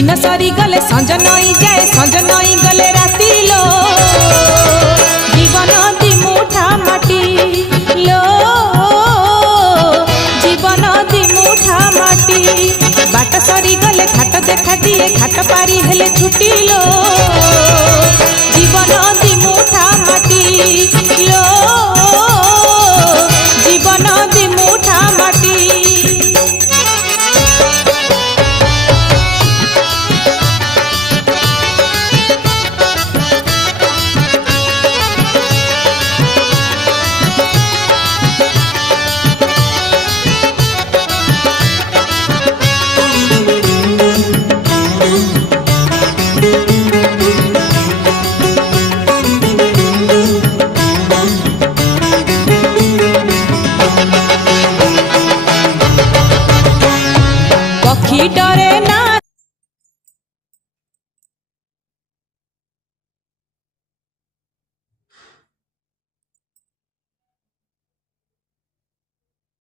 दिन सरी गले संज नई जाए संज नई गले राती लो जीवन दी मुठा माटी लो जीवन दी मुठा माटी बाट सरी गले घाट देखा दिए घाट पारी हेले छुटी लो जीवन दी मुठा माटी लो जीवन दी मुठा माटी।